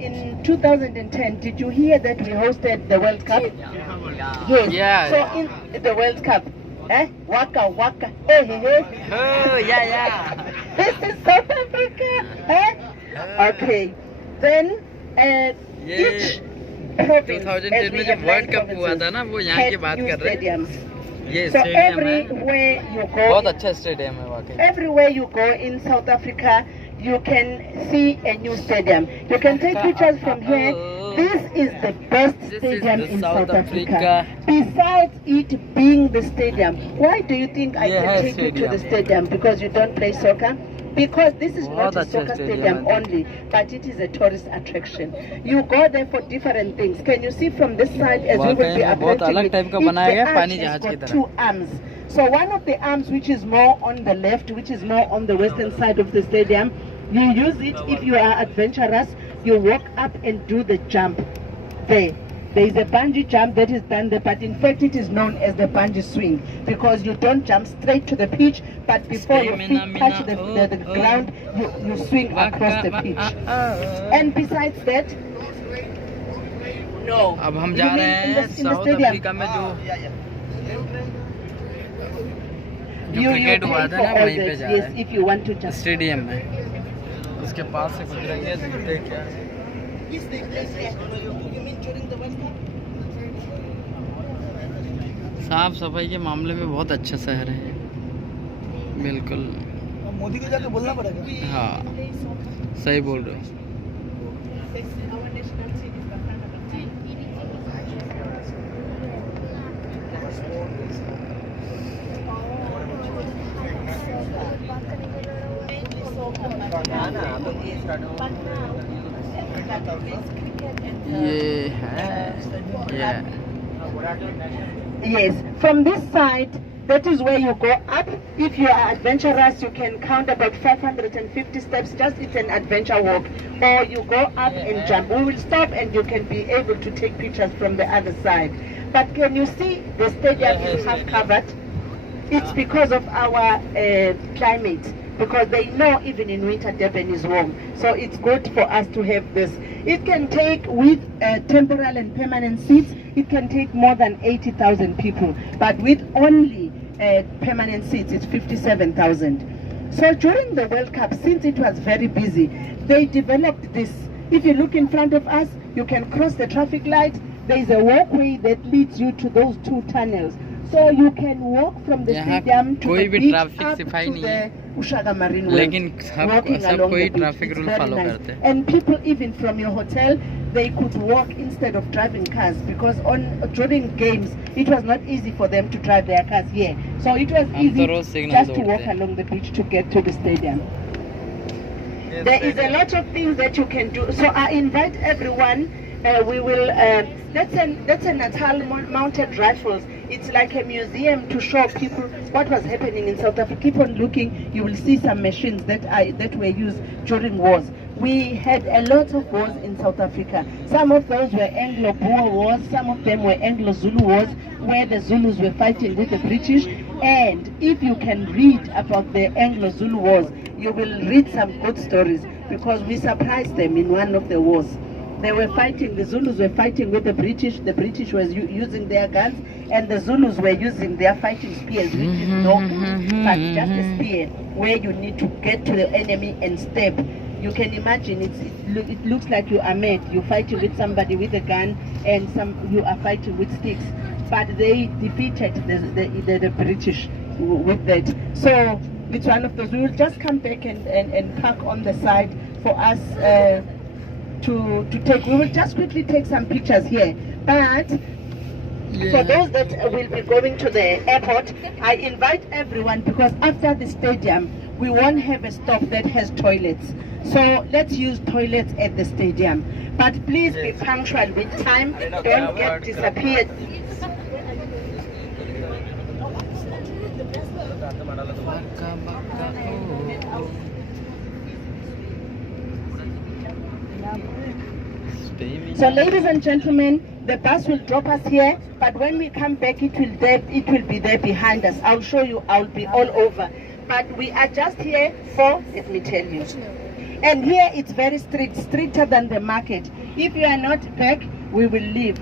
in 2010, did you hear that we hosted the World Cup? Yes. Yeah. So in the World Cup, waka waka, hey hey hey. Oh, yeah. This is South Africa. Okay. Then each province 2010 में जब world cup हुआ था ना वो यहाँ की बात कर रहे हैं ये so स्टेडियम है everywhere you go, बहुत अच्छा स्टेडियम है वाकई everywhere you go in South Africa, you can see a new stadium. You can take pictures from here. This is the best stadium in South Africa. Besides it being the stadium, why do you think I can take you to the stadium? Because you don't play soccer? Because this is not a soccer stadium only, but it is a tourist attraction. You go there for different things. Can you see from this side as we will be approaching it, the arch has got two arms. So one of the arms which is more on the left, which is more on the western side of the stadium, you use it if you are adventurous, you walk up and do the jump there. There is a bungee jump that is done there, but in fact it is known as the bungee swing because you don't jump straight to the pitch, but before your feet touch the ground, you swing across the pitch. And besides that, no. अब हम जा रहे हैं south Africa में जो cricket हुआ था ना वहीं पे जा रहे हैं स्टेडियम में उसके पास से गुजरेंगे देखते क्या साफ सफाई के मामले में बहुत अच्छा शहर है बिल्कुल मोदी को जाके बोलना पड़ेगा हाँ सही बोल रहे हो ये है Yes, from this side, that is where you go up. If you are adventurous, you can count about 550 steps. Just it's an adventure walk. Or you go up and jump. We will stop and you can be able to take pictures from the other side. But can you see the stadium is half covered? It's because of our climate. Because they know even in winter Durban is warm. So it's good for us to have this. It can take with temporal and permanent seats, it can take more than 80,000 people. But with only permanent seats, it's 57,000. So during the World Cup, since it was very busy, they developed this. If you look in front of us, you can cross the traffic light. There is a walkway that leads you to those two tunnels. So you can walk from the stadium to the beach up to the Ushaga Marine World, walking along the beach. It's very nice. And people even from your hotel, they could walk instead of driving cars because during games it was not easy for them to drive their cars here. So it was easy just to walk along the beach to get to the stadium. There is a lot of things that you can do. So I invite everyone. We will. That's a Natal mounted rifles. It's like a museum to show people what was happening in South Africa. Keep on looking, you will see some machines that were used during wars. We had a lot of wars in South Africa. Some of those were Anglo-Boer wars, some of them were Anglo-Zulu wars, where the Zulus were fighting with the British. And if you can read about the Anglo-Zulu wars, you will read some good stories because we surprised them in one of the wars. They were fighting, the Zulus were fighting with the British was using their guns, and the Zulus were using their fighting spears, which is no good, but just a spear, where you need to get to the enemy and stab. You can imagine, it looks like you are mad. You're fighting with somebody with a gun, and you are fighting with sticks. But they defeated the British with that. So it's one of those. We will just come back and park on the side for us to take. We will just quickly take some pictures here. But for those that will be going to the airport, I invite everyone because after the stadium, we won't have a stop that has toilets. So let's use toilets at the stadium. But please be punctual with time. Don't get disappeared. So ladies and gentlemen, the bus will drop us here, but when we come back, it will be there behind us. I'll show you, I'll be all over. But we are just here for, let me tell you, And here it's very strict, stricter than the market. If you are not back, we will leave.